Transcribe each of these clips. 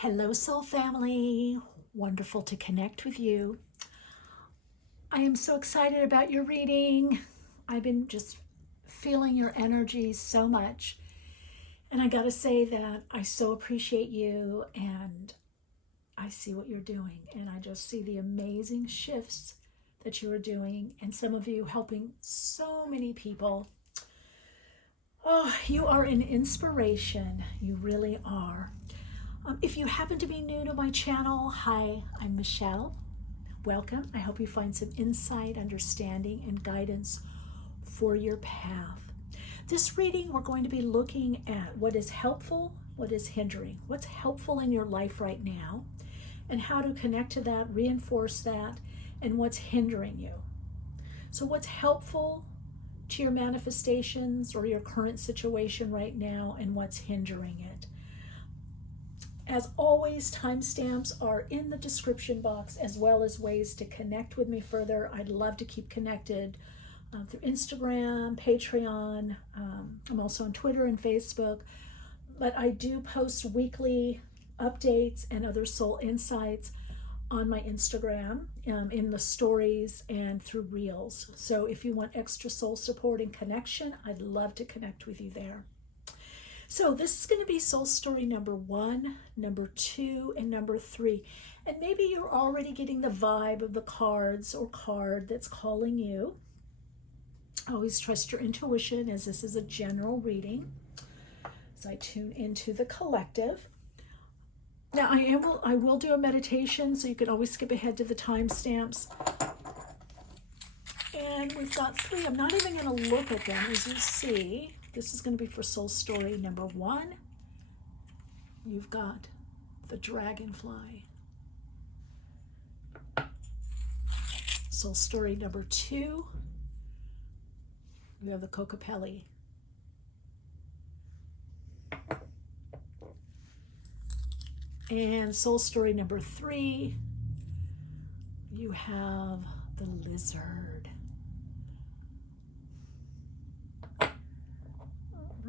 Hello, soul family. Wonderful to connect with you. I am so excited about your reading. I've been just feeling your energy so much. And I got to say that I so appreciate you and I see what you're doing. And I just see the amazing shifts that you are doing. And some of you helping so many people. Oh, you are an inspiration. You really are. If you happen to be new to my channel, hi, I'm Michele. Welcome. I hope you find some insight, understanding, and guidance for your path. This reading, we're going to be looking at what is helpful, what is hindering, what's helpful in your life right now, and how to connect to that, reinforce that, and what's hindering you. So what's helpful to your manifestations or your current situation right now, and what's hindering it. As always, timestamps are in the description box, as well as ways to connect with me further. I'd love to keep connected through Instagram, Patreon. I'm also on Twitter and Facebook. But I do post weekly updates and other soul insights on my Instagram, in the stories and through Reels. So if you want extra soul support and connection, I'd love to connect with you there. So this is going to be soul story number 1, number 2, and number 3. And maybe you're already getting the vibe of the cards or card that's calling you. Always trust your intuition, as this is a general reading, as I tune into the collective. Now I will do a meditation, so you can always skip ahead to the timestamps. And we've got 3. I'm not even going to look at them, as you see. This is going to be for soul story number 1. You've got the dragonfly. Soul story number 2. We have the Kokopelli. And soul story number 3, you have the lizard.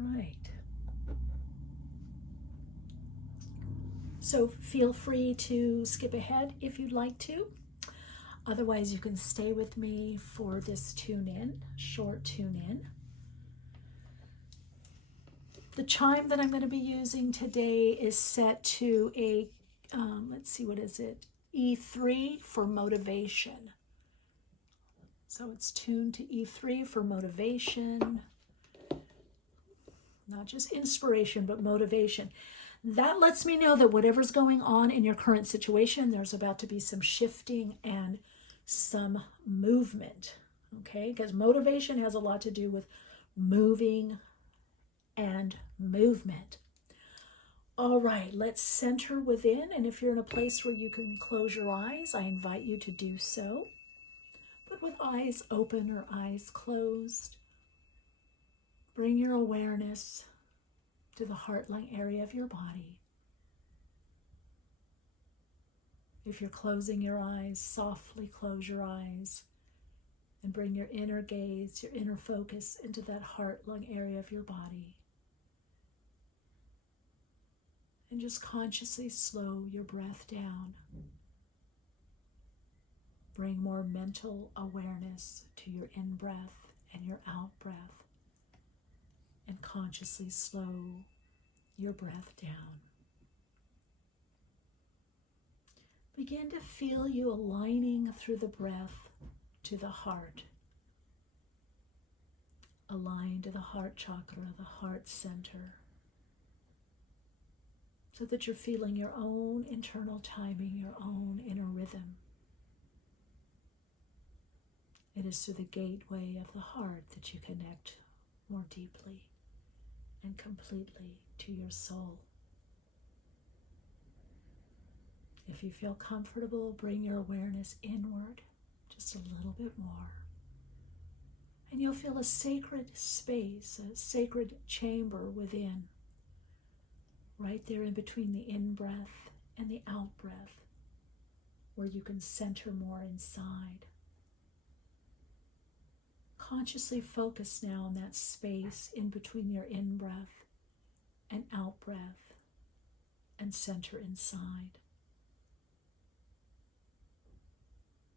Right. So feel free to skip ahead if you'd like to. Otherwise, you can stay with me for this tune-in, short tune-in. The chime that I'm going to be using today is set to a, let's see, what is it? E3 for motivation. So it's tuned to E3 for motivation. Not just inspiration, but motivation. That lets me know that whatever's going on in your current situation, there's about to be some shifting and some movement, okay? Because motivation has a lot to do with moving and movement. All right, let's center within, and if you're in a place where you can close your eyes, I invite you to do so. But with eyes open or eyes closed, bring your awareness to the heart-lung area of your body. If you're closing your eyes, softly close your eyes and bring your inner gaze, your inner focus into that heart-lung area of your body. And just consciously slow your breath down. Bring more mental awareness to your in-breath and your out-breath. And consciously slow your breath down. Begin to feel you aligning through the breath to the heart. Align to the heart chakra, the heart center, so that you're feeling your own internal timing, your own inner rhythm. It is through the gateway of the heart that you connect more deeply and completely to your soul. If you feel comfortable, bring your awareness inward just a little bit more. And you'll feel a sacred space, a sacred chamber within, right there in between the in-breath and the out-breath, where you can center more inside. Consciously focus now on that space in between your in-breath and out-breath, and center inside.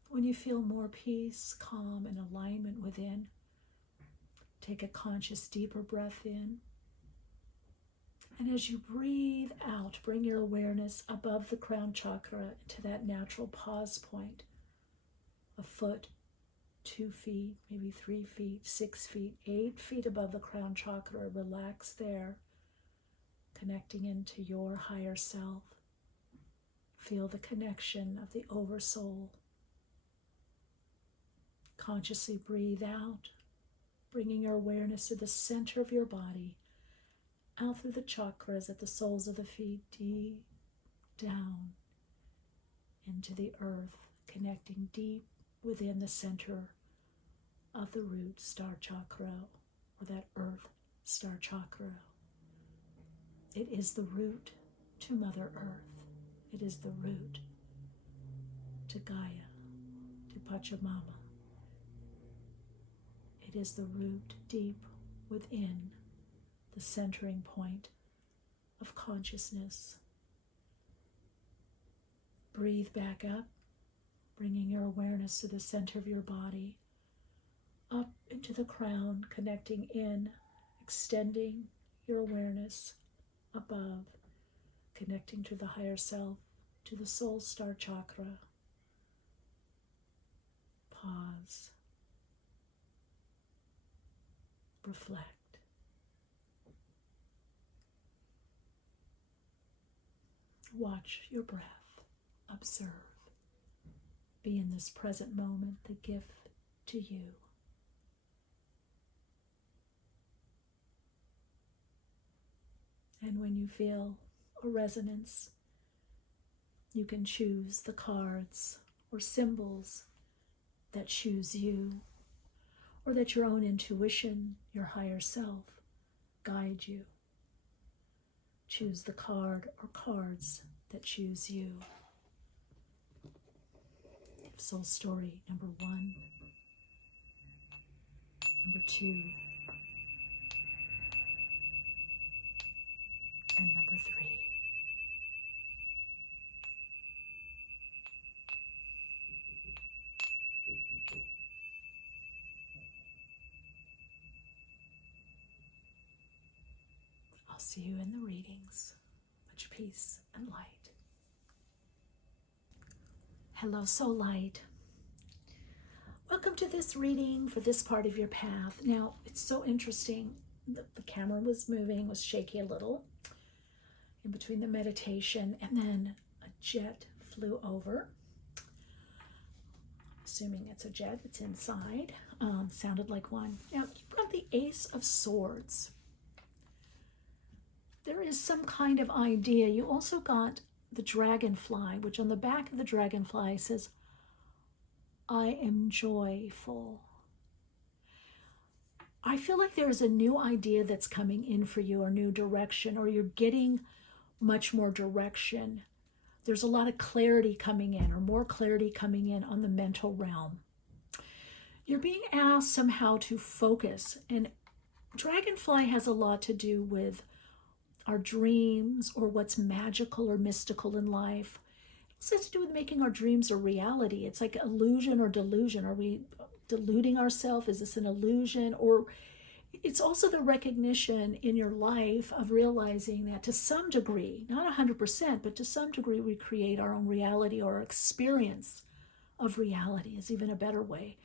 When you feel more peace, calm, and alignment within, take a conscious, deeper breath in. And as you breathe out, bring your awareness above the crown chakra to that natural pause point. A foot, 2 feet, maybe 3 feet, 6 feet, 8 feet above the crown chakra. Relax there, connecting into your higher self. Feel the connection of the oversoul. Consciously breathe out, bringing your awareness to the center of your body, out through the chakras at the soles of the feet, deep down into the earth, connecting deep within the center of the root star chakra, or that earth star chakra. It is the root to Mother Earth. It is the root to Gaia, to Pachamama. It is the root deep within the centering point of consciousness. Breathe back up, bringing your awareness to the center of your body, up into the crown, connecting in, extending your awareness above, connecting to the higher self, to the soul star chakra. Pause. Reflect. Watch your breath. Observe. Be in this present moment, the gift to you. And when you feel a resonance, you can choose the cards or symbols that choose you, or that your own intuition, your higher self, guide you. Choose the card or cards that choose you. Soul story number 1, number 2, and number 3. I'll see you in the readings. Much peace and light. Hello, Soul Light. Welcome to this reading for this part of your path. Now, it's so interesting. The camera was moving, was shaky a little in between the meditation, and then a jet flew over. Assuming it's a jet, it's inside. Sounded like one. Now, you've got the Ace of Swords. There is some kind of idea. You also got the dragonfly, which on the back of the dragonfly says, I am joyful. I feel like there's a new idea that's coming in for you, or new direction, or you're getting much more direction. There's a lot of clarity coming in, or more clarity coming in on the mental realm. You're being asked somehow to focus, and dragonfly has a lot to do with our dreams, or what's magical or mystical in life. It has to do with making our dreams a reality. It's like illusion or delusion. Are we deluding ourselves? Is this an illusion? Or it's also the recognition in your life of realizing that to some degree, not 100%, but to some degree, we create our own reality, or our experience of reality is even a better way.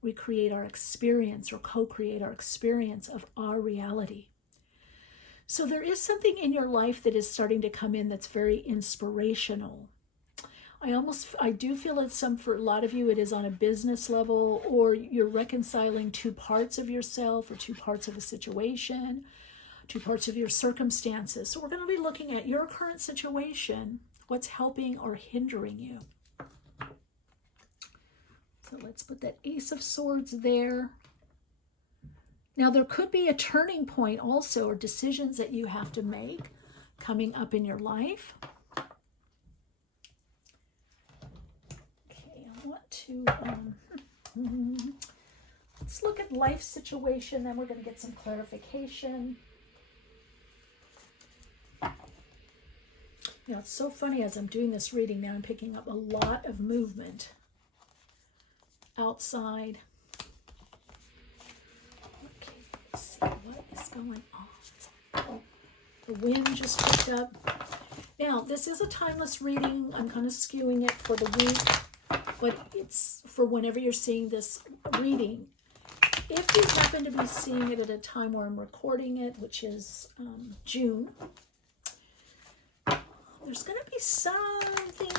We create our experience, or co-create our experience of our reality. So there is something in your life that is starting to come in that's very inspirational. I do feel it's for a lot of you, it is on a business level, or you're reconciling two parts of yourself, or two parts of a situation, two parts of your circumstances. So we're going to be looking at your current situation, what's helping or hindering you. So let's put that Ace of Swords there. Now, there could be a turning point also, or decisions that you have to make coming up in your life. Okay, I want to, let's look at life situation, then we're going to get some clarification. Yeah, it's so funny as I'm doing this reading now, I'm picking up a lot of movement outside. Okay, let's see what is going on. Oh, the wind just picked up. Now, this is a timeless reading. I'm kind of skewing it for the week, but it's for whenever you're seeing this reading. If you happen to be seeing it at a time where I'm recording it, which is June, there's going to be something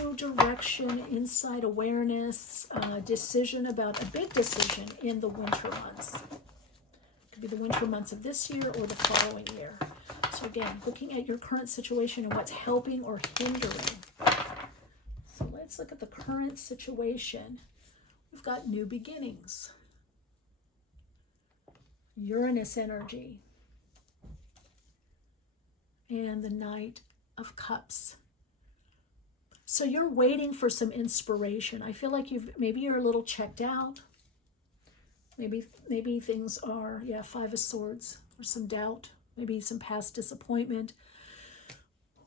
new, direction, insight, awareness, decision about a big decision in the winter months. It could be the winter months of this year or the following year. So again, looking at your current situation and what's helping or hindering. So let's look at the current situation. We've got new beginnings. Uranus energy. And the Knight of Cups. So you're waiting for some inspiration. I feel like maybe you're a little checked out. Maybe things are, yeah, Five of Swords, or some doubt, maybe some past disappointment.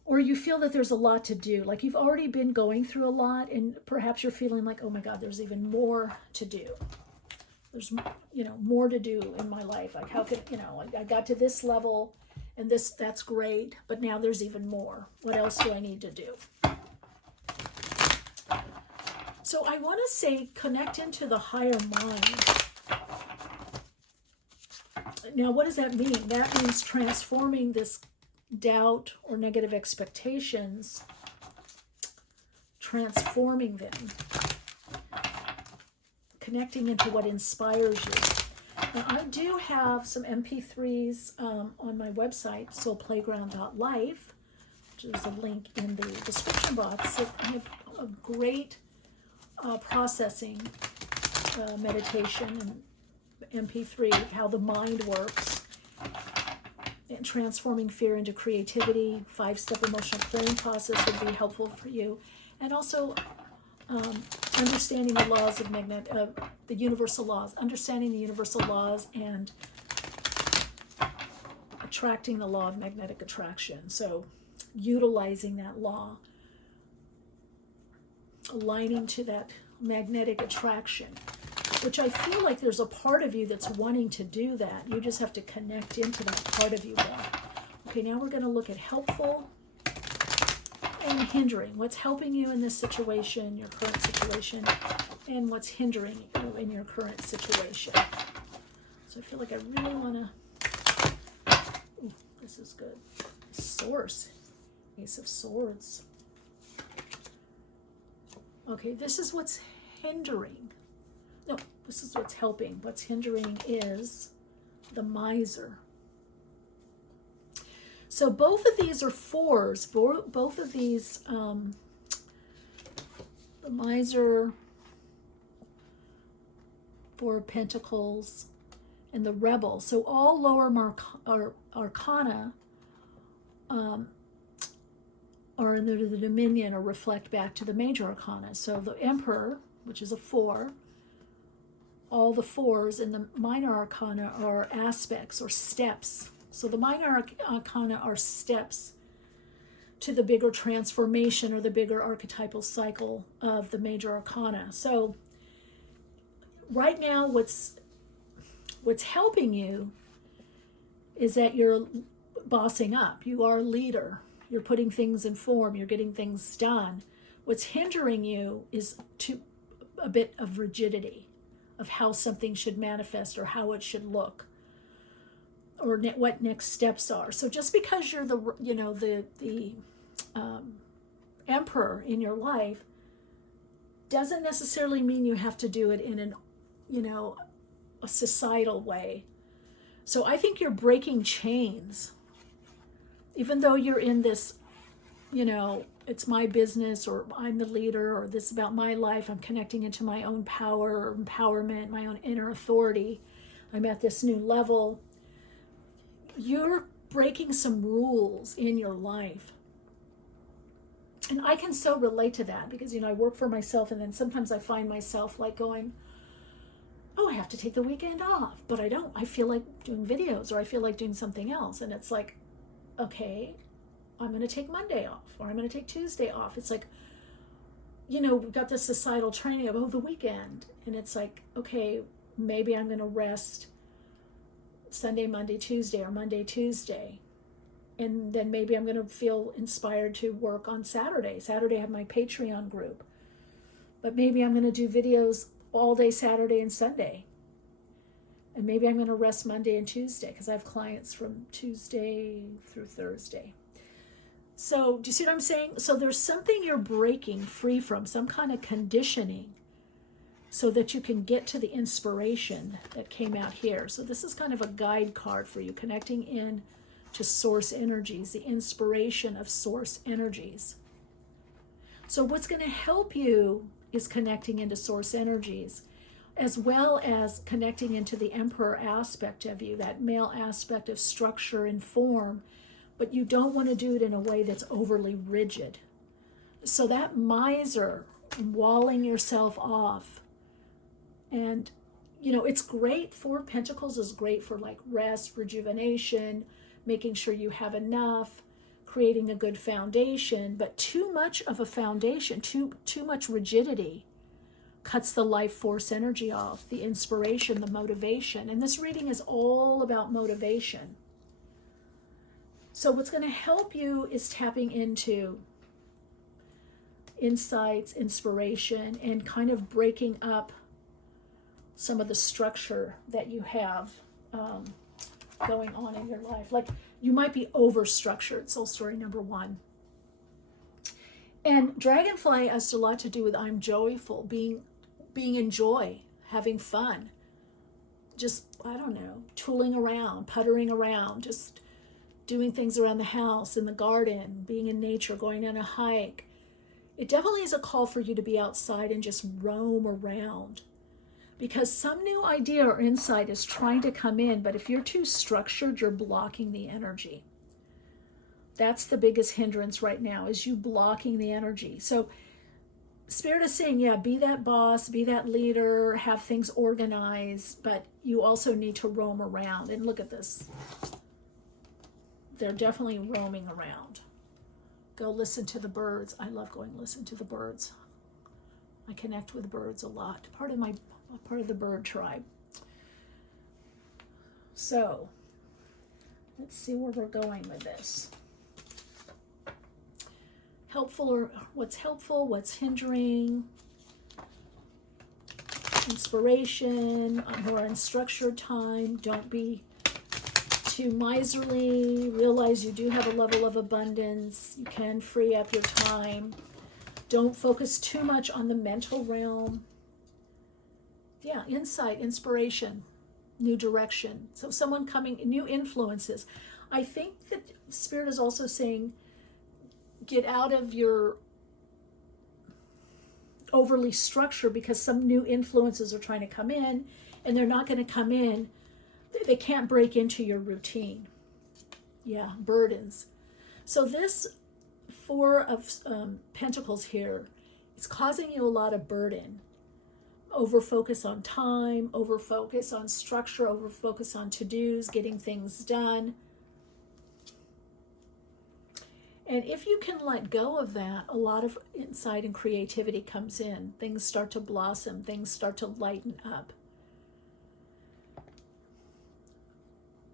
Or you feel that there's a lot to do. Like you've already been going through a lot, and perhaps you're feeling like, oh my God, there's even more to do. There's, more to do in my life. Like how could, I got to this level and that's great, but now there's even more. What else do I need to do? So I want to say connect into the higher mind. Now, what does that mean? That means transforming this doubt or negative expectations, transforming them, connecting into what inspires you. Now, I do have some MP3s on my website, soulplayground.life, which is a link in the description box. So I have a great processing meditation and MP3 of how the mind works, and transforming fear into creativity. 5-step emotional clearing process would be helpful for you. And also understanding the laws of the universal laws, understanding the universal laws and attracting the law of magnetic attraction. So utilizing that law, aligning to that magnetic attraction, which I feel like there's a part of you that's wanting to do that. You just have to connect into that part of you more. Okay, now we're going to look at helpful and hindering. What's helping you in this situation, your current situation, and what's hindering you in your current situation. So I feel like I really want to, this is good. Source, Ace of Swords. Okay, this is what's hindering. No, this is what's helping. What's hindering is the Miser. So both of these are fours. Both of these, the Miser, Four of Pentacles, and the Rebel. So all lower arcana are in the dominion or reflect back to the major arcana. So the Emperor, which is a 4, all the 4s in the minor arcana are aspects or steps. So the minor arcana are steps to the bigger transformation or the bigger archetypal cycle of the major arcana. So right now what's helping you is that you're bossing up. You are a leader. You're putting things in form. You're getting things done. What's hindering you is a bit of rigidity of how something should manifest or how it should look, or what next steps are. So just because you're the emperor in your life doesn't necessarily mean you have to do it in a societal way. So I think you're breaking chains, even though you're in this, it's my business, or I'm the leader, or this is about my life. I'm connecting into my own power or empowerment, my own inner authority. I'm at this new level. You're breaking some rules in your life. And I can so relate to that because, I work for myself, and then sometimes I find myself like going, oh, I have to take the weekend off, but I don't. I feel like doing videos, or I feel like doing something else. And it's like, okay, I'm going to take Monday off, or I'm going to take Tuesday off. It's like, we've got this societal training of, the weekend. And it's like, okay, maybe I'm going to rest Sunday, Monday, Tuesday, or Monday, Tuesday. And then maybe I'm going to feel inspired to work on Saturday. Saturday I have my Patreon group. But maybe I'm going to do videos all day Saturday and Sunday. And maybe I'm going to rest Monday and Tuesday because I have clients from Tuesday through Thursday. So do you see what I'm saying? So there's something you're breaking free from, some kind of conditioning, so that you can get to the inspiration that came out here. So this is kind of a guide card for you, connecting in to source energies, the inspiration of source energies. So what's going to help you is connecting into source energies, as well as connecting into the emperor aspect of you, that male aspect of structure and form, but you don't want to do it in a way that's overly rigid. So that miser, walling yourself off, and it's great for Pentacles is great for like rest, rejuvenation, making sure you have enough, creating a good foundation. But too much of a foundation, too much rigidity cuts the life force energy off, the inspiration, the motivation. And this reading is all about motivation. So what's going to help you is tapping into insights, inspiration, and kind of breaking up some of the structure that you have going on in your life. Like you might be over-structured, soul story number 1. And Dragonfly has a lot to do with I'm joyful, being in joy, having fun. Just, I don't know, tooling around, puttering around, just doing things around the house, in the garden, being in nature, going on a hike. It definitely is a call for you to be outside and just roam around, because some new idea or insight is trying to come in, but if you're too structured, you're blocking the energy. That's the biggest hindrance right now, is you blocking the energy. So Spirit is saying, yeah, be that boss, be that leader, have things organized, but you also need to roam around. And look at this. They're definitely roaming around. Go listen to the birds. I love going listen to the birds. I connect with birds a lot. Part of the bird tribe. So let's see where we're going with this. Helpful, or what's helpful, what's hindering, inspiration, a more unstructured time. Don't be too miserly. Realize you do have a level of abundance. You can free up your time. Don't focus too much on the mental realm. Yeah, insight, inspiration, new direction. So someone coming, new influences. I think that Spirit is also saying, get out of your overly structured, because some new influences are trying to come in, and they're not going to come in. They can't break into your routine. Yeah, burdens. So this 4 of Pentacles here is causing you a lot of burden. Over focus on time, over focus on structure, over focus on to-dos, getting things done. And if you can let go of that, a lot of insight and creativity comes in. Things start to blossom. Things start to lighten up.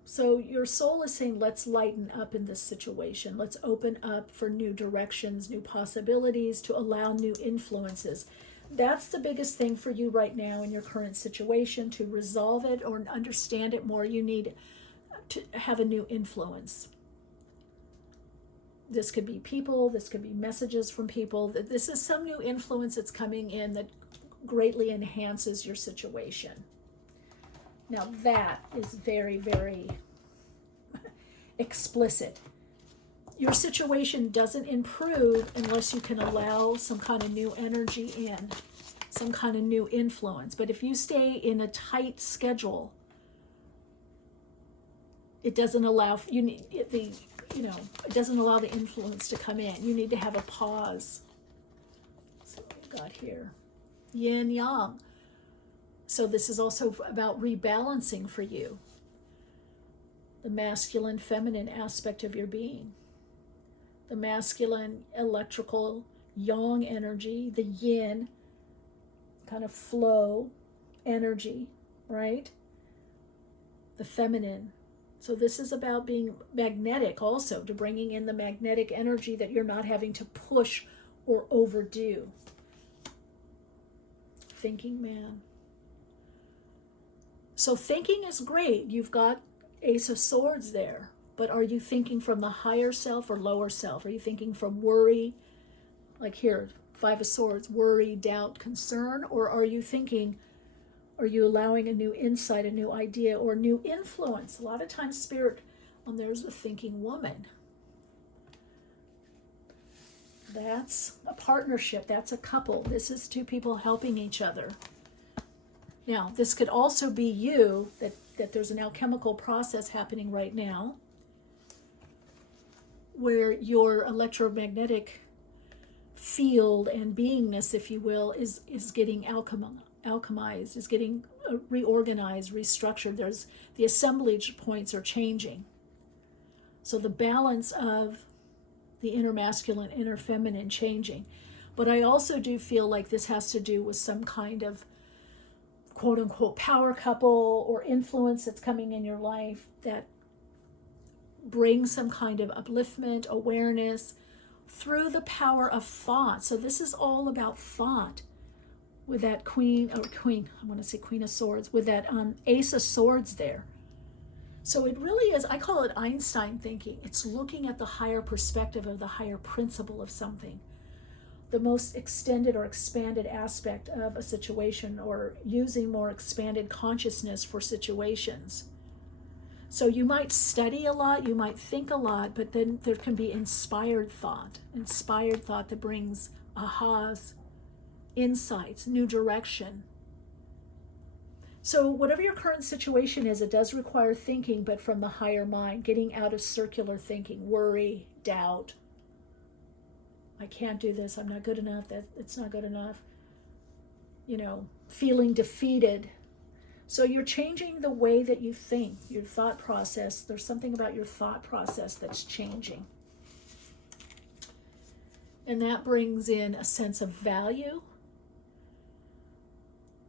So your soul is saying, let's lighten up in this situation. Let's open up for new directions, new possibilities, to allow new influences. That's the biggest thing for you right now in your current situation. To resolve it or understand it more, you need to have a new influence. This could be people, this could be messages from people. This is some new influence that's coming in that greatly enhances your situation. Now that is very, very explicit. Your situation doesn't improve unless you can allow some kind of new energy in, some kind of new influence. But if you stay in a tight schedule, it doesn't allow it doesn't allow the influence to come in. You need to have a pause. So what we've got here, yin yang. So this is also about rebalancing for you, the masculine feminine aspect of your being. the masculine, electrical, yang energy, the yin, kind of flow energy, right? The feminine. So this is about being magnetic also, to bringing in the magnetic energy that you're not having to push or overdo. Thinking man. So thinking is great. You've got Ace of Swords there. But are you thinking from the higher self or lower self? Are you thinking from worry, like here, Five of Swords, worry, doubt, concern? Or are you thinking, are you allowing a new insight, a new idea, or new influence? A lot of times Spirit, there's the thinking woman. That's a partnership. That's a couple. This is two people helping each other. Now, this could also be you, that there's an alchemical process happening right now where your electromagnetic field and beingness, if you will, is getting alchemized, is getting reorganized, restructured. There's the assemblage points are changing. So the balance of the inner masculine, inner feminine changing. But I also do feel like this has to do with some kind of quote unquote power couple or influence that's coming in your life that brings some kind of upliftment, awareness through the power of thought. So this is all about thought with that Queen of Swords, with that Ace of Swords there. So it really is, I call it Einstein thinking. It's looking at the higher perspective of the higher principle of something, the most extended or expanded aspect of a situation, or using more expanded consciousness for situations. So you might study a lot, you might think a lot, but then there can be inspired thought that brings ahas, insights, new direction. So whatever your current situation is, it does require thinking, but from the higher mind, getting out of circular thinking, worry, doubt. I can't do this, I'm not good enough, it's not good enough. Feeling defeated. So you're changing the way that you think, your thought process. There's something about your thought process that's changing. And that brings in a sense of value.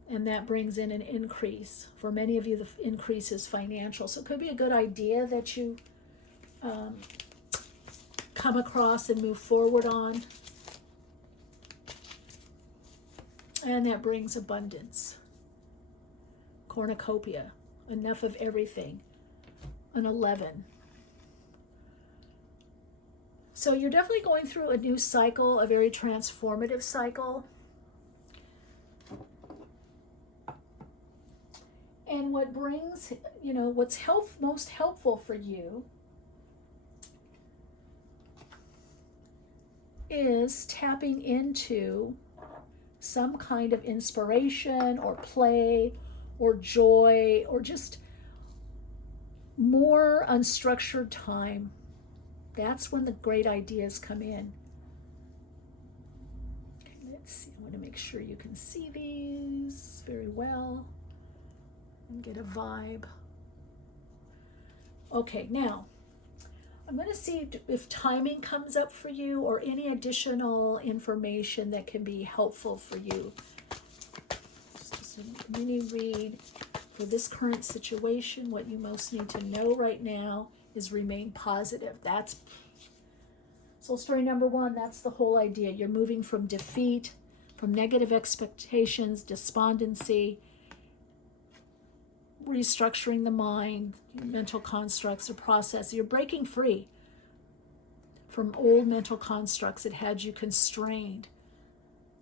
And that brings in an increase. For many of you, the increase is financial. So it could be a good idea that you come across and move forward on. And that brings abundance. Cornucopia, enough of everything, an 11. So you're definitely going through a new cycle, a very transformative cycle. And what brings, what's most helpful for you is tapping into some kind of inspiration or play or joy, or just more unstructured time. That's when the great ideas come in. Okay, let's see. I want to make sure you can see these very well and get a vibe. Okay, now I'm going to see if timing comes up for you or any additional information that can be helpful for you. Just a mini read for this current situation. What you most need to know right now is remain positive. That's soul story number one. That's the whole idea. You're moving from defeat, from negative expectations, despondency, restructuring the mind, mental constructs or process. You're breaking free from old mental constructs that had you constrained.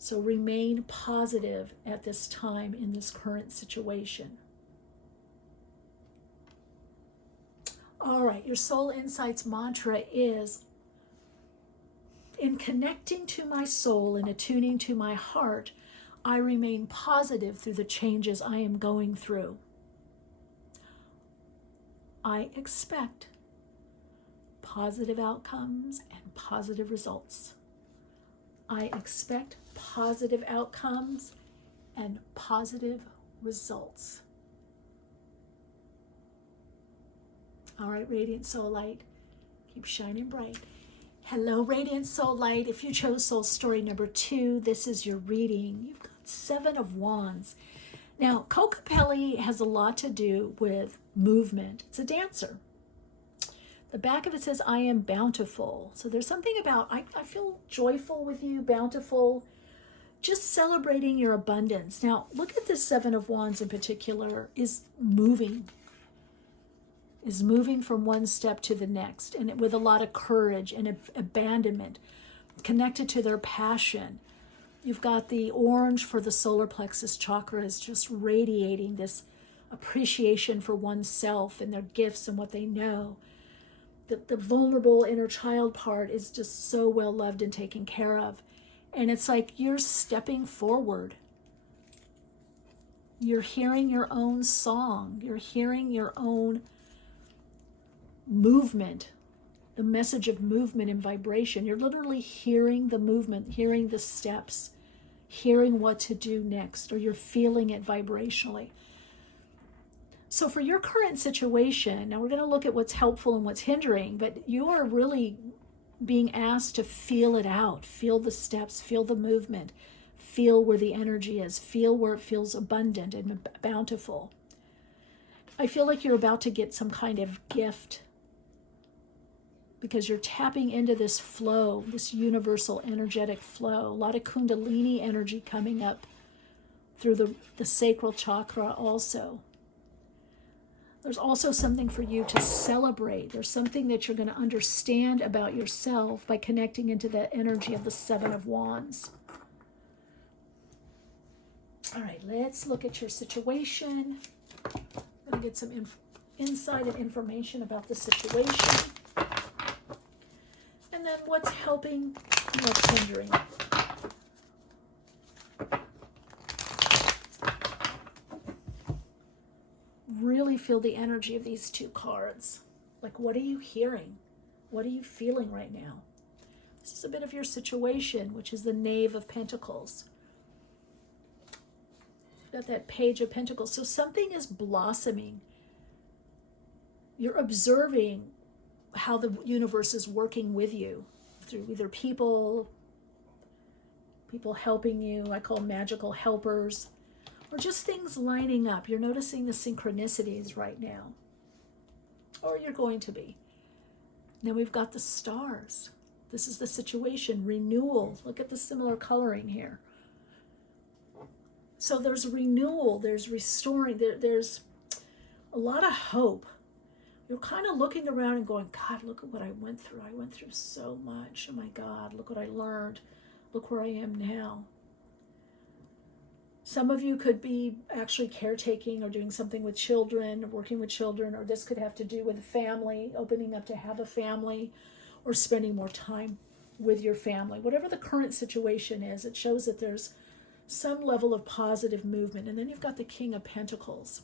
So remain positive at this time in this current situation. All right, your Soul Insights mantra is, in connecting to my soul and attuning to my heart, I remain positive through the changes I am going through. I expect positive outcomes and positive results. I expect positive outcomes and positive results. All right, Radiant Soul Light, keep shining bright. Hello, Radiant Soul Light. If you chose Soul Story number 2, this is your reading. You've got 7 of Wands. Now, Kokopelli has a lot to do with movement. It's a dancer. The back of it says, I am bountiful. So there's something about, I feel joyful with you, bountiful, just celebrating your abundance. Now, look at this 7 of Wands in particular, is moving from one step to the next, and with a lot of courage and abandonment, connected to their passion. You've got the orange for the solar plexus chakra is just radiating this appreciation for oneself and their gifts and what they know. The vulnerable inner child part is just so well loved and taken care of. And it's like you're stepping forward. You're hearing your own song. You're hearing your own movement, the message of movement and vibration. You're literally hearing the movement, hearing the steps, hearing what to do next, or you're feeling it vibrationally. So for your current situation, now we're going to look at what's helpful and what's hindering, but you are really being asked to feel it out, feel the steps, feel the movement, feel where the energy is, feel where it feels abundant and bountiful. I feel like you're about to get some kind of gift because you're tapping into this flow, this universal energetic flow. A lot of Kundalini energy coming up through the sacral chakra also. There's also something for you to celebrate. There's something that you're going to understand about yourself by connecting into the energy of the 7 of Wands. All right, let's look at your situation. I'm going to get some insight and information about the situation. And then what's helping and what's hindering. Really feel the energy of these 2 cards. Like, what are you hearing? What are you feeling right now? This is a bit of your situation, which is the Knave of Pentacles. Got that Page of Pentacles. So something is blossoming. You're observing how the universe is working with you through either people helping you, I call magical helpers, or just things lining up. You're noticing the synchronicities right now, or you're going to be. Then we've got the stars. This is the situation, renewal. Look at the similar coloring here. So there's renewal, there's restoring, there's a lot of hope. You're kind of looking around and going, God, look at what I went through. I went through so much. Oh my God, look what I learned. Look where I am now. Some of you could be actually caretaking or doing something with children, working with children, or this could have to do with a family, opening up to have a family, or spending more time with your family. Whatever the current situation is, it shows that there's some level of positive movement. And then you've got the King of Pentacles.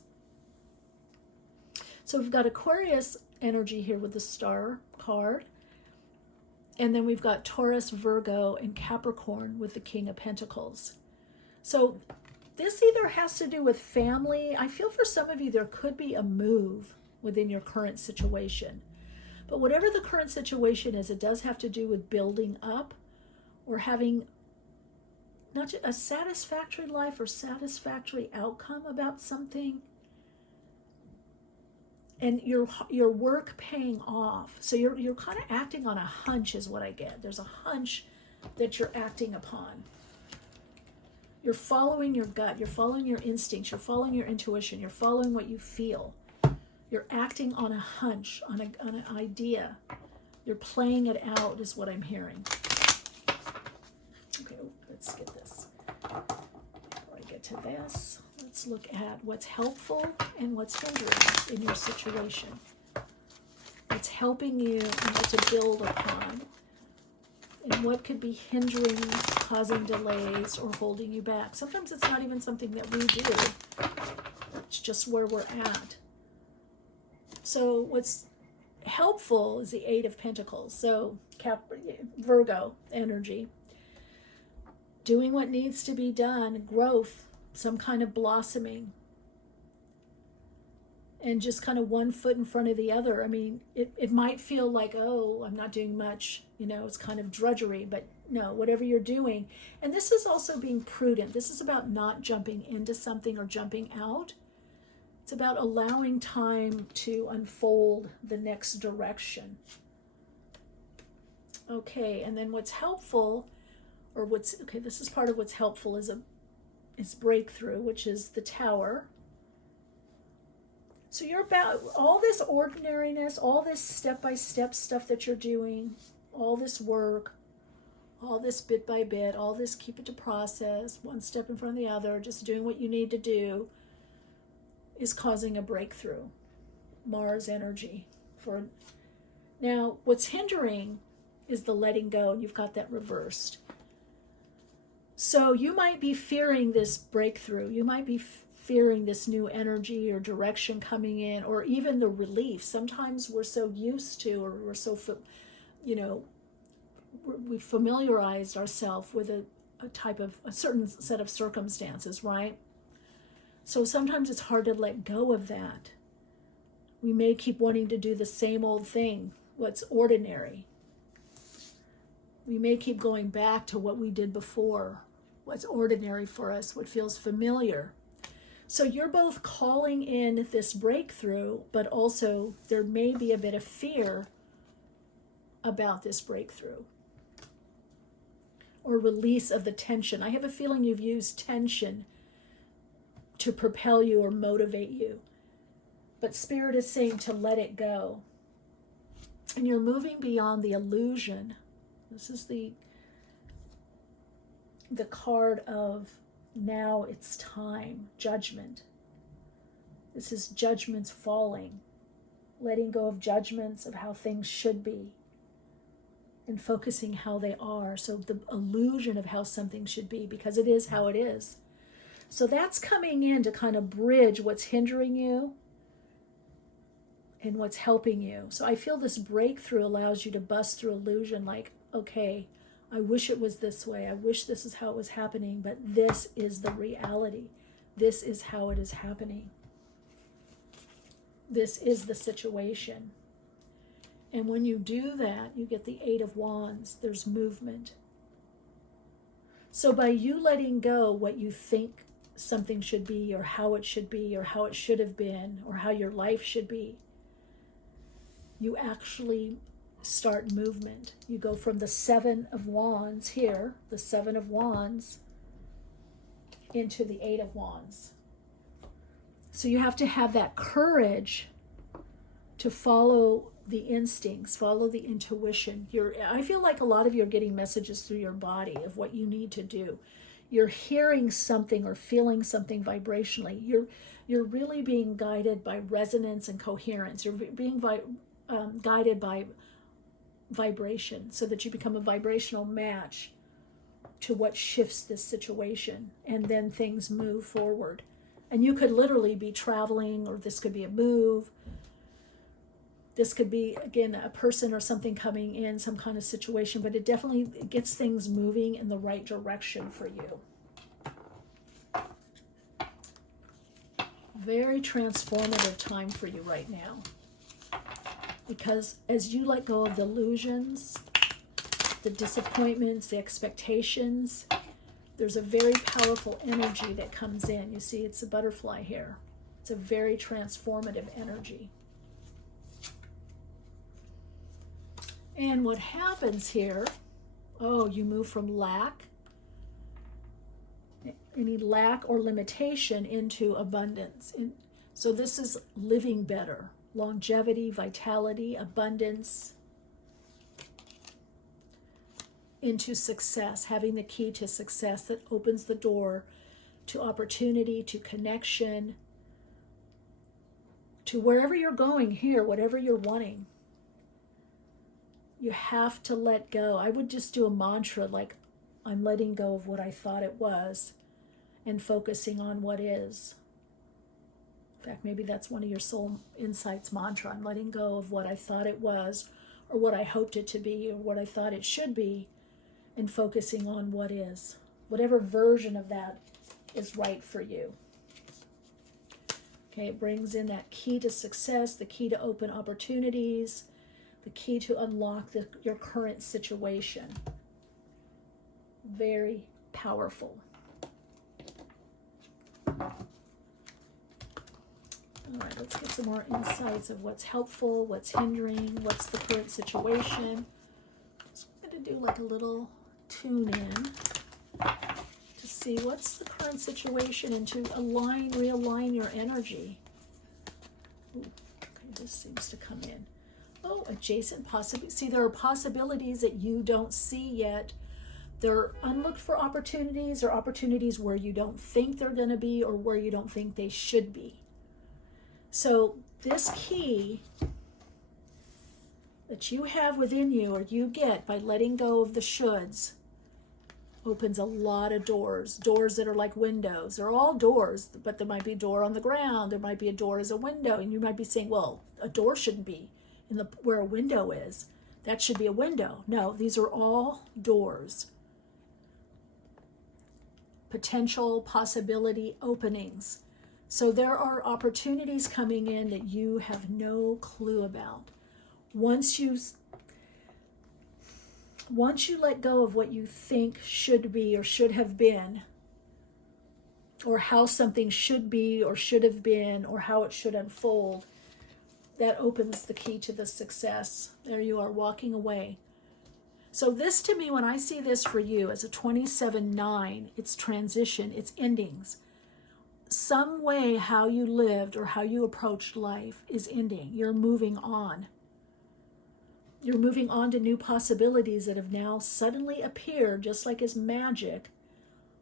So we've got Aquarius energy here with the Star card. And then we've got Taurus, Virgo, and Capricorn with the King of Pentacles. So this either has to do with family. I feel for some of you there could be a move within your current situation. But whatever the current situation is, it does have to do with building up or having not just a satisfactory life or satisfactory outcome about something. And your work paying off. So you're kind of acting on a hunch is what I get. There's a hunch that you're acting upon. You're following your gut. You're following your instincts. You're following your intuition. You're following what you feel. You're acting on a hunch, on an idea. You're playing it out is what I'm hearing. Okay, let's get this. Before I get to this, let's look at what's helpful and what's hindering in your situation. What's helping you and what to build upon. And what could be hindering, causing delays, or holding you back. Sometimes it's not even something that we do. It's just where we're at. So what's helpful is the 8 of Pentacles. So Virgo energy. Doing what needs to be done, growth, some kind of blossoming. and just kind of one foot in front of the other. I mean, it might feel like, oh, I'm not doing much, it's kind of drudgery, but no, whatever you're doing. And this is also being prudent. This is about not jumping into something or jumping out. It's about allowing time to unfold the next direction. Okay, and then what's helpful, this is part of what's helpful is breakthrough, which is the Tower. So you're about all this ordinariness, all this step-by-step stuff that you're doing, all this work, all this bit by bit, all this keep it to process, one step in front of the other, just doing what you need to do, is causing a breakthrough. Mars energy. Now, what's hindering is the letting go, and you've got that reversed. So you might be fearing this breakthrough. You might be fearing this new energy or direction coming in, or even the relief. Sometimes we're so used to, or we're so, we've familiarized ourselves with a certain set of circumstances, right? So sometimes it's hard to let go of that. We may keep wanting to do the same old thing, what's ordinary. We may keep going back to what we did before, what's ordinary for us, what feels familiar. So you're both calling in this breakthrough, but also there may be a bit of fear about this breakthrough or release of the tension. I have a feeling you've used tension to propel you or motivate you, but Spirit is saying to let it go. And you're moving beyond the illusion. This is the card of now it's time, judgment. This is judgments falling, letting go of judgments of how things should be and focusing how they are. So the illusion of how something should be, because it is how it is. So that's coming in to kind of bridge what's hindering you and what's helping you. So I feel this breakthrough allows you to bust through illusion, like, okay, I wish it was this way. I wish this is how it was happening, but this is the reality. This is how it is happening. This is the situation. And when you do that, you get the Eight of Wands. There's movement. So by you letting go what you think something should be, or how it should be, or how it should have been, or how your life should be, you actually start movement. You go from the Seven of Wands here, the Seven of Wands, into the Eight of Wands. So you have to have that courage to follow the instincts, follow the intuition. I feel like a lot of you are getting messages through your body of what you need to do. You're hearing something or feeling something vibrationally. You're really being guided by resonance and coherence. You're being guided by vibration, so that you become a vibrational match to what shifts this situation, and then things move forward. And you could literally be traveling, or this could be a move. This could be, again, a person or something coming in, some kind of situation, but it definitely gets things moving in the right direction for you. Very transformative time for you right now. Because as you let go of the illusions, the disappointments, the expectations, there's a very powerful energy that comes in. You see, it's a butterfly here. It's a very transformative energy. And what happens here, you move from any lack or limitation, into abundance. So this is living better. Longevity, vitality, abundance, into success, having the key to success that opens the door to opportunity, to connection, to wherever you're going here, whatever you're wanting. You have to let go. I would just do a mantra like, I'm letting go of what I thought it was and focusing on what is. In fact, maybe that's one of your soul insights mantra. I'm letting go of what I thought it was, or what I hoped it to be, or what I thought it should be, and focusing on what is. Whatever version of that is right for you. Okay, it brings in that key to success, the key to open opportunities, the key to unlock your current situation. Very powerful. All right, let's get some more insights of what's helpful, what's hindering, what's the current situation. So I'm going to do like a little tune in to see what's the current situation and to realign your energy. Ooh, okay, this seems to come in. Oh, adjacent possibilities. See, there are possibilities that you don't see yet. They're unlooked for opportunities, or opportunities where you don't think they're going to be or where you don't think they should be. So this key that you have within you, or you get by letting go of the shoulds, opens a lot of doors that are like windows. They're all doors, but there might be a door on the ground. There might be a door as a window. And you might be saying, well, a door shouldn't be where a window is. That should be a window. No, these are all doors. Potential, possibility, openings. So there are opportunities coming in that you have no clue about. Once you let go of what you think should be or should have been, or how something should be or should have been, or how it should unfold, that opens the key to the success. There you are, walking away. So this, to me, when I see this for you as a 27-9, it's transition, it's endings. Some way how you lived or how you approached life is ending. You're moving on. You're moving on to new possibilities that have now suddenly appeared, just like as magic,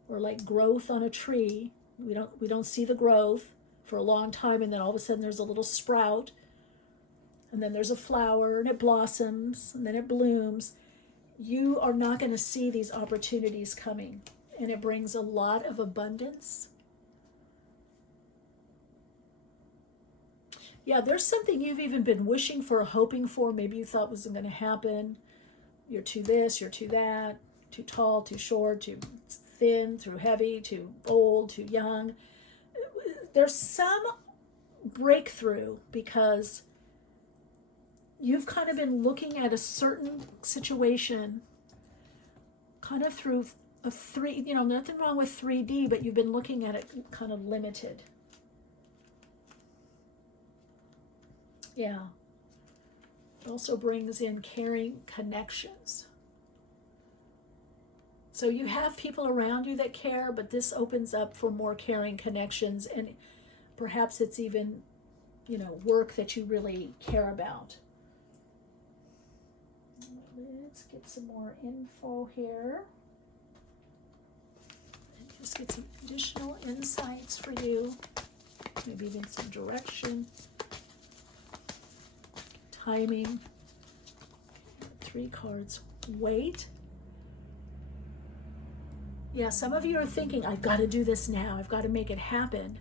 or like growth on a tree. We don't see the growth for a long time, and then all of a sudden there's a little sprout, and then there's a flower, and it blossoms, and then it blooms. You are not going to see these opportunities coming, and it brings a lot of abundance. Yeah, there's something you've even been wishing for, hoping for, maybe you thought wasn't going to happen. You're too this, you're too that, too tall, too short, too thin, too heavy, too old, too young. There's some breakthrough because you've kind of been looking at a certain situation kind of through a nothing wrong with 3D, but you've been looking at it kind of limited. Yeah. It also brings in caring connections. So you have people around you that care, but this opens up for more caring connections, and perhaps it's even, work that you really care about. Let's get some more info here. And just get some additional insights for you. Maybe even some direction. Timing. 3 cards. Wait. Yeah, some of you are thinking, I've got to do this now. I've got to make it happen.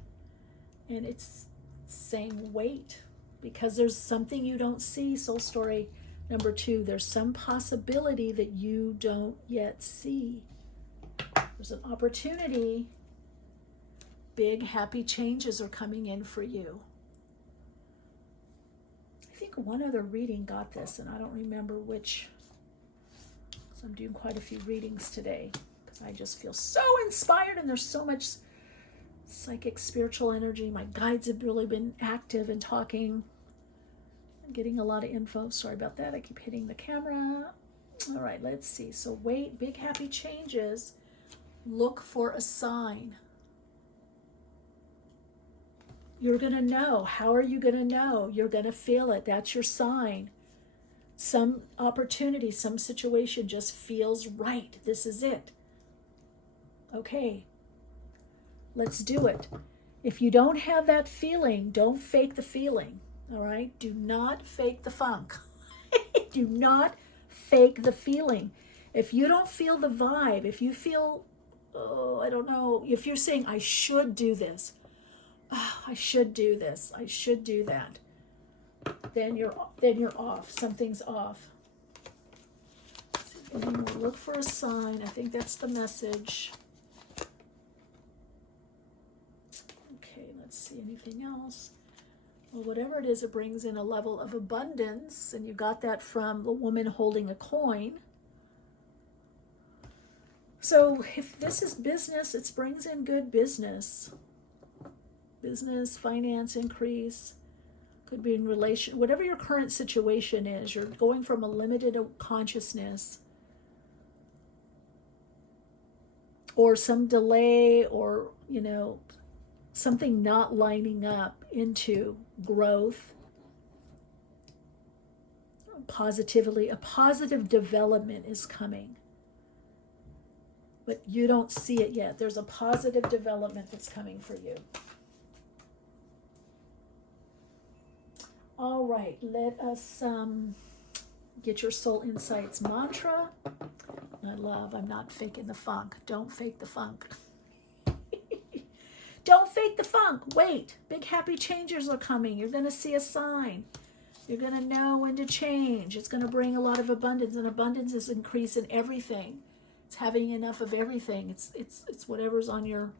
And it's saying wait, because there's something you don't see. Soul story number 2, there's some possibility that you don't yet see. There's an opportunity. Big, happy changes are coming in for you. I think one other reading got this, and I don't remember which. So I'm doing quite a few readings today because I just feel so inspired, and there's so much psychic, spiritual energy. My guides have really been active and talking. I'm getting a lot of info. Sorry about that. I keep hitting the camera. All right, let's see. So wait, big, happy changes. Look for a sign. You're going to know. How are you going to know? You're going to feel it. That's your sign. Some opportunity, some situation just feels right. This is it. Okay. Let's do it. If you don't have that feeling, don't fake the feeling. All right? Do not fake the funk. Do not fake the feeling. If you don't feel the vibe, if you feel, I don't know, if you're saying, I should do this, I should do this, I should do that, then you're off. Something's off. Look for a sign. I think that's the message. Okay, let's see. Anything else? Well, whatever it is, it brings in a level of abundance, and you got that from the woman holding a coin. So if this is business, it brings in good business. Business, finance increase, could be in relation, whatever your current situation is, you're going from a limited consciousness or some delay or, something not lining up into growth, positively, a positive development is coming. But you don't see it yet. There's a positive development that's coming for you. All right, let us get your soul insights mantra. I'm not faking the funk. Don't fake the funk. Don't fake the funk. Wait, big happy changes are coming. You're going to see a sign. You're going to know when to change. It's going to bring a lot of abundance, and abundance is increase in everything. It's having enough of everything. It's whatever's on your,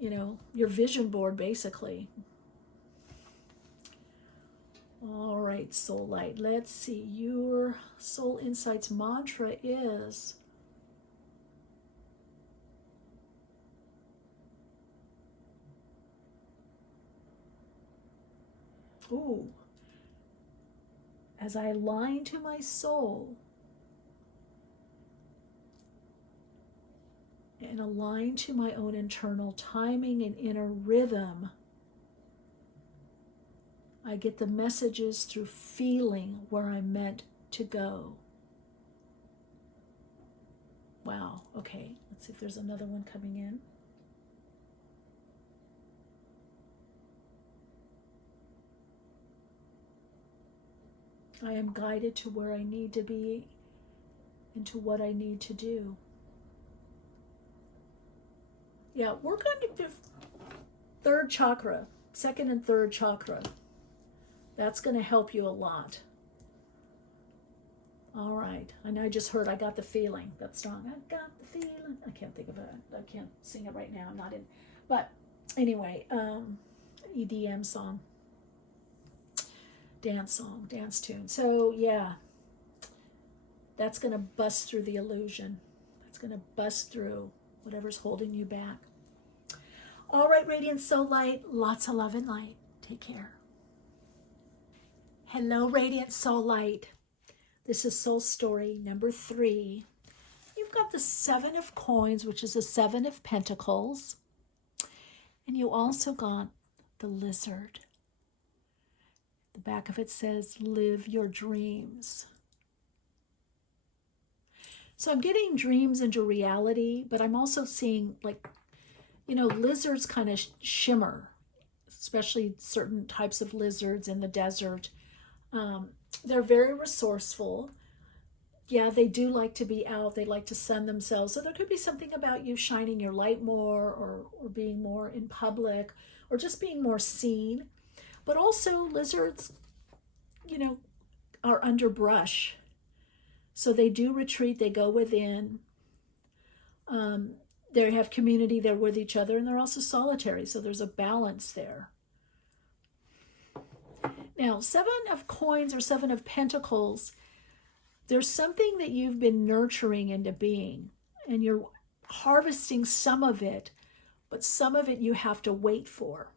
your vision board, basically. All right, soul light. Let's see. Your soul insights mantra is as I align to my soul and align to my own internal timing and inner rhythm, I get the messages through feeling where I'm meant to go. Wow, okay, let's see if there's another one coming in. I am guided to where I need to be and to what I need to do. Yeah, work on your third chakra, second and third chakra. That's going to help you a lot. All right. And I just heard I Got the Feeling. That song, I got the feeling. I can't think of it. I can't sing it right now. I'm not in. But anyway, EDM song. Dance song, dance tune. So yeah, that's going to bust through the illusion. That's going to bust through whatever's holding you back. All right, Radiant Soul Light, lots of love and light. Take care. Hello, Radiant Soul Light. This is Soul Story number 3. You've got the 7 of Coins, which is the 7 of Pentacles. And you also got the Lizard. The back of it says, live your dreams. So I'm getting dreams into reality, but I'm also seeing, like, lizards kind of shimmer, especially certain types of lizards in the desert. They're very resourceful. Yeah, they do like to be out. They like to sun themselves. So there could be something about you shining your light more or being more in public or just being more seen. But also lizards, are under brush. So they do retreat. They go within. They have community. They're with each other. And they're also solitary. So there's a balance there. Now, 7 of Coins or 7 of Pentacles, there's something that you've been nurturing into being. And you're harvesting some of it. But some of it you have to wait for.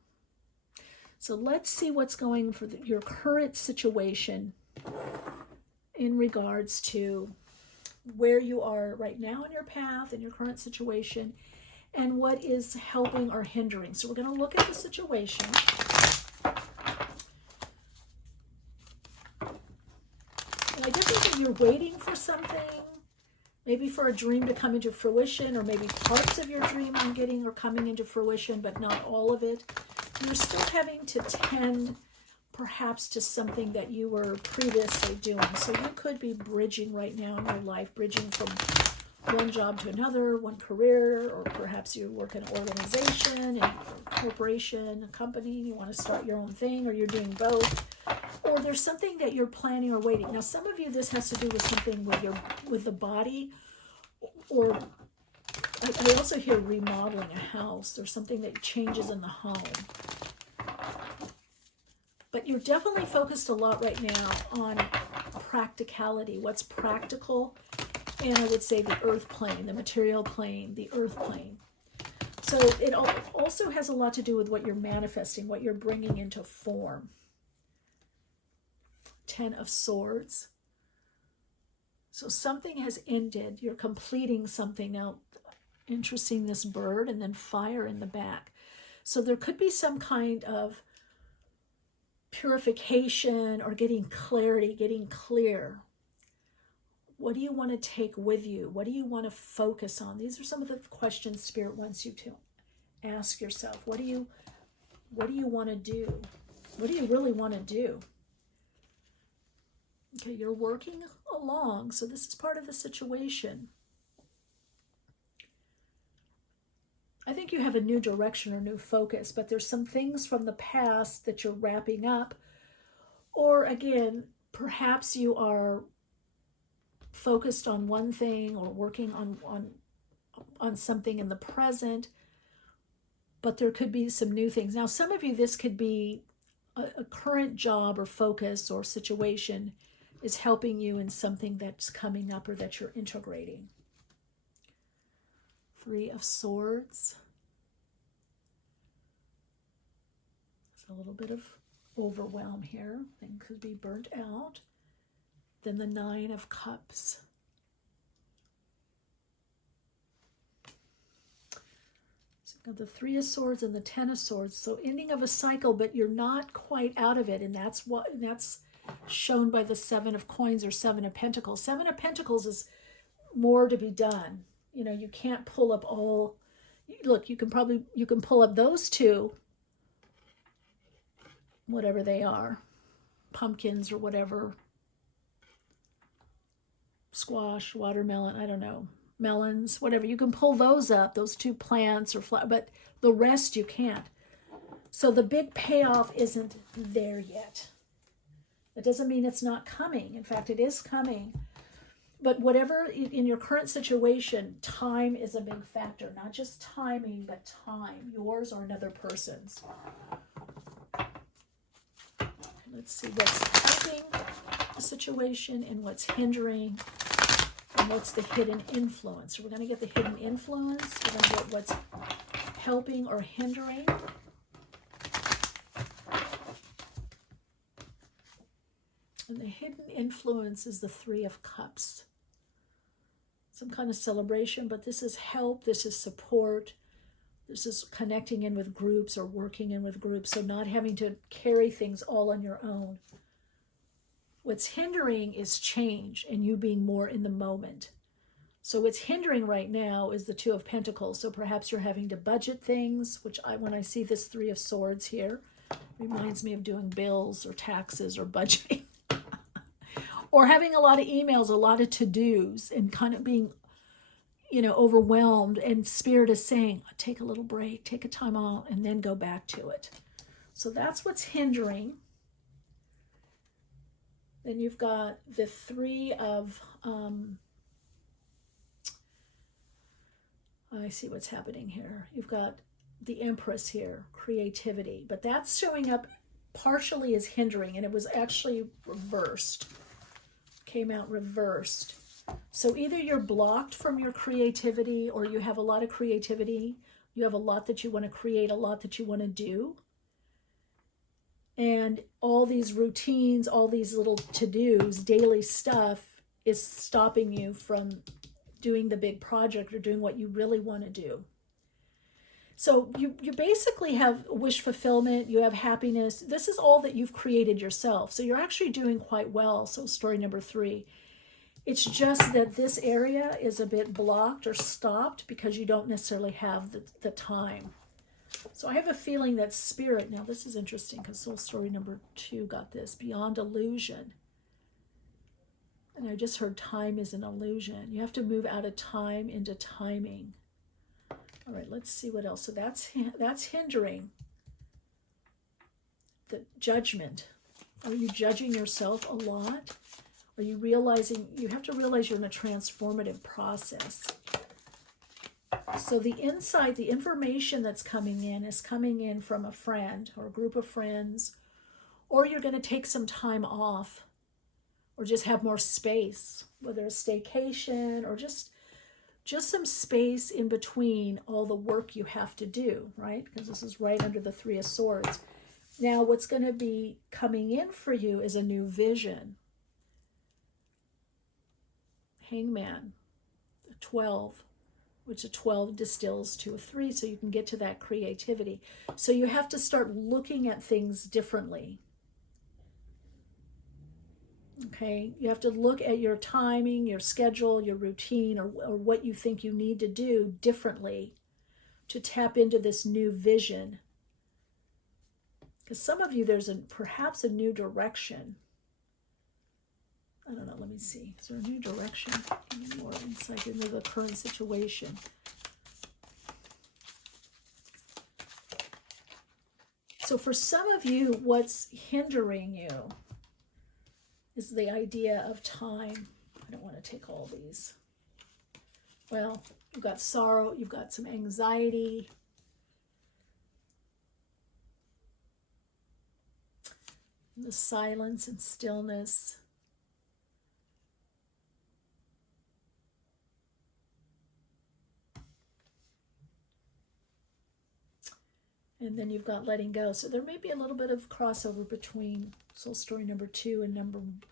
So let's see what's going for your current situation in regards to where you are right now in your path and your current situation and what is helping or hindering. So we're going to look at the situation. And I definitely think you're waiting for something, maybe for a dream to come into fruition, or maybe parts of your dream I'm getting are coming into fruition, but not all of it. You're still having to tend perhaps to something that you were previously doing. So you could be bridging right now in your life, bridging from one job to another, one career, or perhaps you work in an organization, a corporation, a company, you want to start your own thing, or you're doing both. Or there's something that you're planning or waiting. Now, some of you, this has to do with something with the body, or I also hear remodeling a house. There's something that changes in the home. But you're definitely focused a lot right now on practicality, what's practical, and I would say the earth plane, the material plane, the earth plane. So it also has a lot to do with what you're manifesting, what you're bringing into form. 10 of Swords. So something has ended. You're completing something. Now, interesting, this bird and then fire in the back. So there could be some kind of purification or getting clarity, getting clear. What do you want to take with you? What do you want to focus on? These are some of the questions Spirit wants you to ask yourself. What do you want to do? What do you really want to do? Okay, you're working along, so this is part of the situation. I think you have a new direction or new focus, but there's some things from the past that you're wrapping up. Or again, perhaps you are focused on one thing or working on something in the present, but there could be some new things. Now, some of you, this could be a current job or focus or situation is helping you in something that's coming up or that you're integrating. 3 of Swords. There's a little bit of overwhelm here. Things could be burnt out. Then the 9 of Cups. So you've got the 3 of Swords and the 10 of Swords. So ending of a cycle, but you're not quite out of it, and that's shown by the 7 of Coins or 7 of Pentacles. 7 of Pentacles is more to be done. You know, you can't pull up all. Look, you can pull up those two, whatever they are, pumpkins or whatever, squash, watermelon, I don't know, melons, whatever. You can pull those up, those two plants or flowers, but the rest you can't. So the big payoff isn't there yet. That doesn't mean it's not coming. In fact, it is coming. But whatever in your current situation, time is a big factor. Not just timing, but time. Yours or another person's. Let's see what's helping the situation and what's hindering and what's the hidden influence. So we're going to get the hidden influence. We're going to get what's helping or hindering. And the hidden influence is the 3 of Cups. Some kind of celebration, but this is help, this is support, this is connecting in with groups or working in with groups, so not having to carry things all on your own. What's hindering is change and you being more in the moment. So what's hindering right now is the 2 of Pentacles, so perhaps you're having to budget things, which when I see this 3 of Swords here, reminds me of doing bills or taxes or budgeting. Or having a lot of emails, a lot of to-dos, and kind of being, overwhelmed. And Spirit is saying, take a little break, take a time out, and then go back to it. So that's what's hindering. Then you've got the 3 of, I see what's happening here. You've got the Empress here, creativity. But that's showing up partially as hindering, and it was actually reversed. Came out reversed. So either you're blocked from your creativity or you have a lot of creativity. You have a lot that you want to create, a lot that you want to do. And all these routines, all these little to-dos, daily stuff is stopping you from doing the big project or doing what you really want to do. So you basically have wish fulfillment, you have happiness. This is all that you've created yourself. So you're actually doing quite well. So story number 3. It's just that this area is a bit blocked or stopped because you don't necessarily have the time. So I have a feeling that Spirit, now this is interesting because soul story number 2 got this, beyond illusion. And I just heard time is an illusion. You have to move out of time into timing. All right, let's see what else. So that's hindering. The judgment. Are you judging yourself a lot? Are you realizing, you have to realize you're in a transformative process. So the insight, the information that's coming in is coming in from a friend or a group of friends, or you're going to take some time off or just have more space, whether a staycation or just some space in between all the work you have to do, right? Because this is right under the Three of Swords. Now, what's going to be coming in for you is a new vision. Hangman, a 12, which a 12 distills to a 3, so you can get to that creativity. So you have to start looking at things differently. Okay, you have to look at your timing, your schedule, your routine, or what you think you need to do differently to tap into this new vision. Because some of you, there's perhaps a new direction. I don't know, let me see. Is there a new direction? Give me more insight into the current situation. So for some of you, what's hindering you is the idea of time. I don't want to take all these. Well, you've got sorrow, you've got some anxiety. The silence and stillness. And then you've got letting go. So there may be a little bit of crossover between soul story number 2 and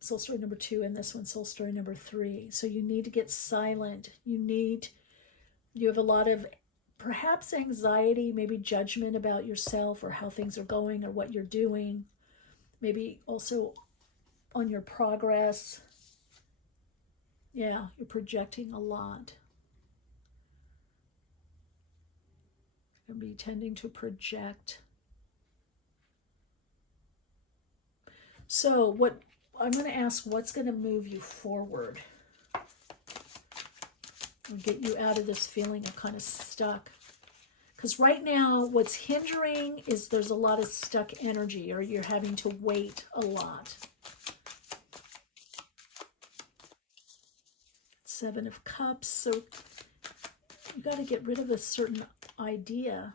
soul story number 2 and this one, soul story number 3. So you need to get silent. You have a lot of perhaps anxiety, maybe judgment about yourself or how things are going or what you're doing. Maybe also on your progress. Yeah, you're projecting a lot. You'll be tending to project. So what I'm going to ask, what's going to move you forward and get you out of this feeling of kind of stuck? Because right now, what's hindering is there's a lot of stuck energy, or you're having to wait a lot. 7 of Cups. So you got to get rid of a certain idea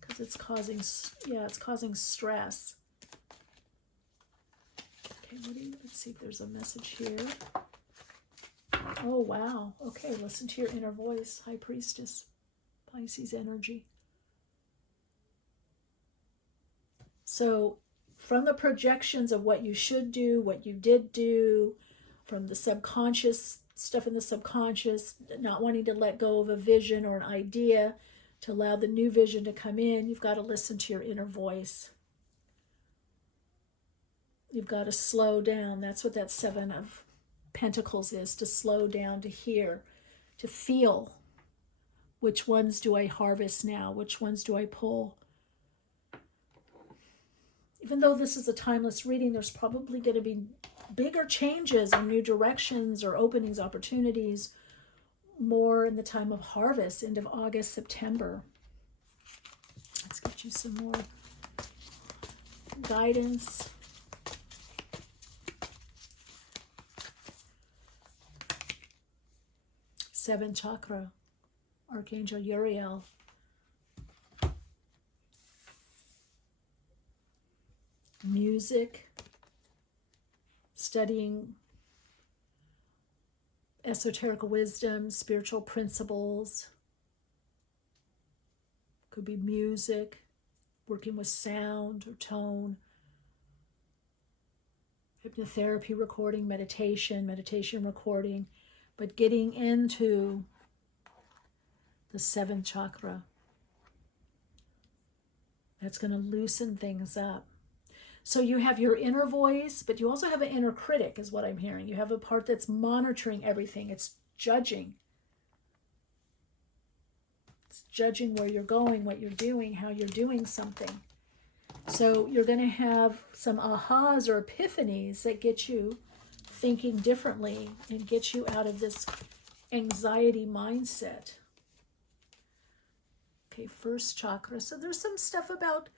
because it's causing stress. Okay, let's see if there's a message here. Oh, wow. Okay, listen to your inner voice, High Priestess, Pisces energy. So from the projections of what you should do, what you did do, from the subconscious, stuff in the subconscious, not wanting to let go of a vision or an idea to allow the new vision to come in, you've got to listen to your inner voice. You've got to slow down. That's what that 7 of Pentacles is, to slow down, to hear, to feel. Which ones do I harvest now? Which ones do I pull? Even though this is a timeless reading, there's probably going to be bigger changes or new directions or openings, opportunities, more in the time of harvest, end of August, September. Let's get you some more guidance. Seventh chakra, Archangel Uriel. Music, studying esoteric wisdom, spiritual principles. Could be music, working with sound or tone. Hypnotherapy recording, meditation recording. But getting into the 7th chakra, that's going to loosen things up. So you have your inner voice, but you also have an inner critic, is what I'm hearing. You have a part that's monitoring everything. It's judging. It's judging where you're going, what you're doing, how you're doing something. So you're going to have some ahas or epiphanies that get you thinking differently and get you out of this anxiety mindset. Okay, 1st chakra. So there's some stuff about,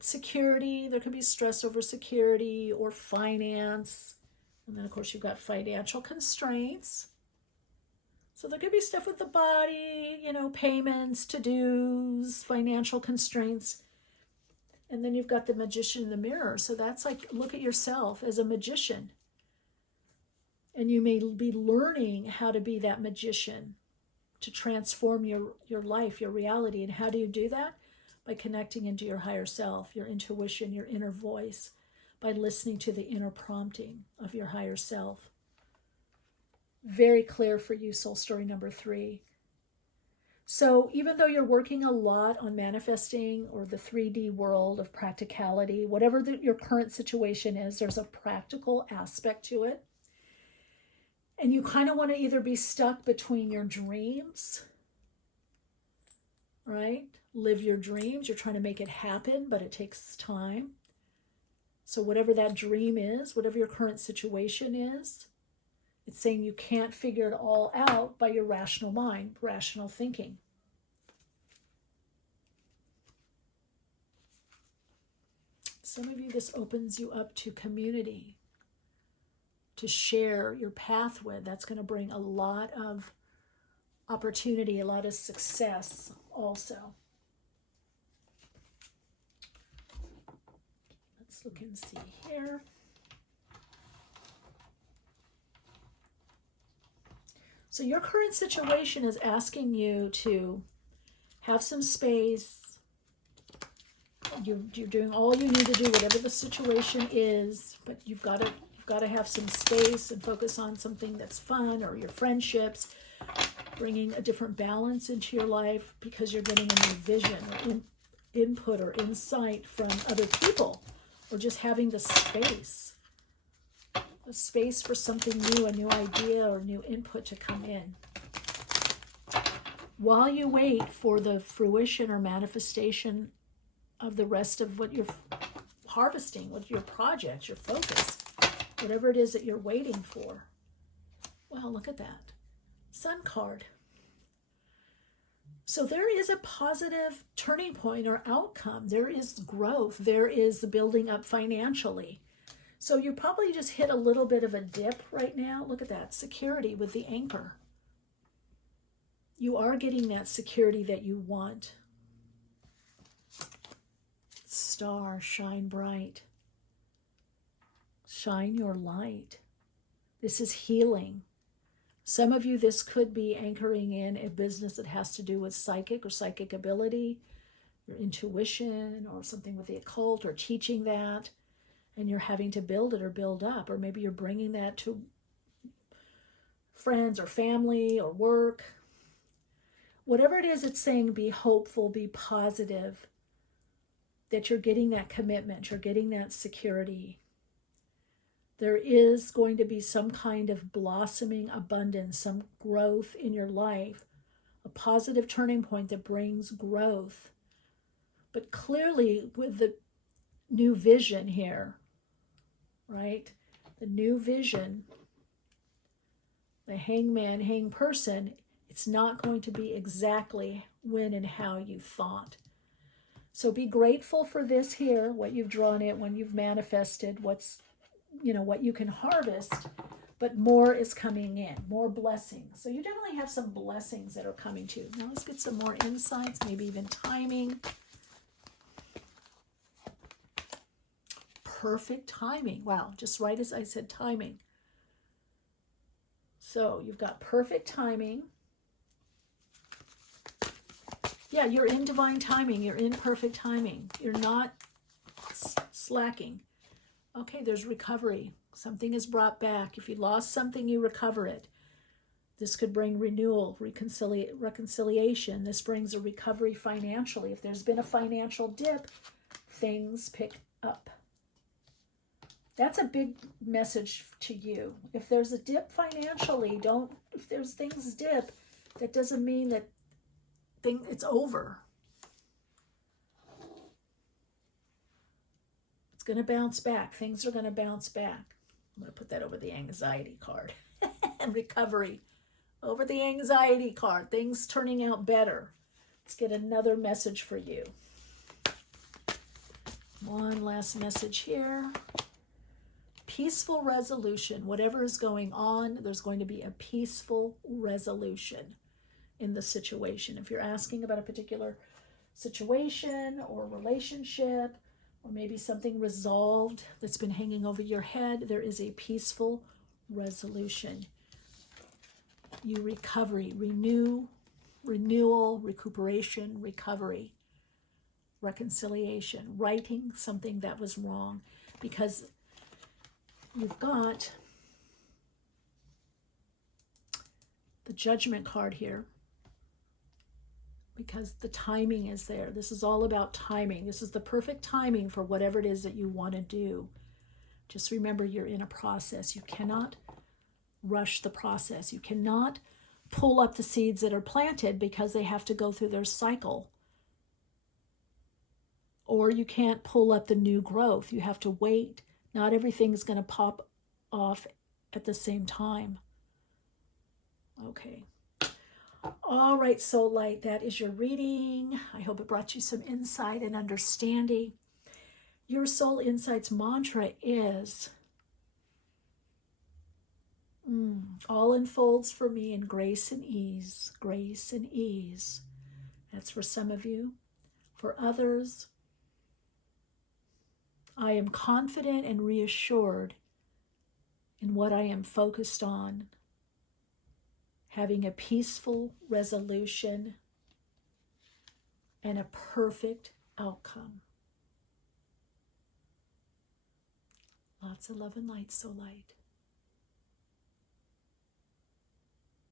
security. There could be stress over security or finance. And then, of course, you've got financial constraints. So there could be stuff with the body, payments, to-dos, financial constraints. And then you've got the magician in the mirror. So that's like, look at yourself as a magician. And you may be learning how to be that magician to transform your life, your reality. And how do you do that? By connecting into your higher self, your intuition, your inner voice, by listening to the inner prompting of your higher self. Very clear for you, soul story number 3. So even though you're working a lot on manifesting or the 3D world of practicality, whatever your current situation is, there's a practical aspect to it. And you kind of want to either be stuck between your dreams, right? Live your dreams. You're trying to make it happen, but it takes time. So whatever that dream is, whatever your current situation is, it's saying you can't figure it all out by your rational mind, rational thinking. Some of you, this opens you up to community, to share your path with. That's going to bring a lot of opportunity, a lot of success also. Let's look and see here. So your current situation is asking you to have some space. You're doing all you need to do, whatever the situation is, but you've got to have some space and focus on something that's fun, or your friendships, bringing a different balance into your life because you're getting a new vision or input or insight from other people, or just having the space. A space for something new, a new idea or new input to come in. While you wait for the fruition or manifestation of the rest of what you're harvesting, what your project, your focus, whatever it is that you're waiting for. Wow, look at that. Sun card. So there is a positive turning point or outcome. There is growth. There is the building up financially. So you probably just hit a little bit of a dip right now. Look at that, security with the anchor. You are getting that security that you want. Star, shine bright. Shine your light. This is healing. Some of you, this could be anchoring in a business that has to do with psychic or psychic ability, your intuition, or something with the occult, or teaching that. And you're having to build it or build up, or maybe you're bringing that to friends or family or work. Whatever it is, it's saying be hopeful, be positive, that you're getting that commitment, you're getting that security. There is going to be some kind of blossoming abundance, some growth in your life, a positive turning point that brings growth. But clearly with the new vision here, right? The new vision, the hangman, hang person, it's not going to be exactly when and how you thought. So be grateful for this here, what you've drawn it, when you've manifested, what's, what you can harvest, but more is coming in, more blessings. So you definitely have some blessings that are coming to you. Now let's get some more insights, maybe even timing. Perfect timing. Wow, just right as I said timing. So you've got perfect timing. Yeah, you're in divine timing. You're in perfect timing. You're not slacking. Okay, there's recovery. Something is brought back. If you lost something, you recover it. This could bring renewal, reconciliation. This brings a recovery financially. If there's been a financial dip, things pick up. That's a big message to you. If there's a dip financially, if there's things dip, that doesn't mean that it's over. It's going to bounce back. Things are going to bounce back. I'm going to put that over the anxiety card. And recovery. Over the anxiety card. Things turning out better. Let's get another message for you. One last message here. Peaceful resolution. Whatever is going on, there's going to be a peaceful resolution in the situation. If you're asking about a particular situation or relationship, or maybe something resolved that's been hanging over your head. There is a peaceful resolution. You recovery, renewal, recuperation, recovery, reconciliation, righting something that was wrong, because you've got the Judgment card here, because the timing is there. This is all about timing. This is the perfect timing for whatever it is that you want to do. Just remember, you're in a process. You cannot rush the process. You cannot pull up the seeds that are planted because they have to go through their cycle. Or you can't pull up the new growth. You have to wait. Not everything is going to pop off at the same time. Okay. All right, Soul Light, that is your reading. I hope it brought you some insight and understanding. Your Soul Insights mantra is, all unfolds for me in grace and ease, grace and ease. That's for some of you. For others, I am confident and reassured in what I am focused on, having a peaceful resolution and a perfect outcome. Lots of love and light, Soul Light.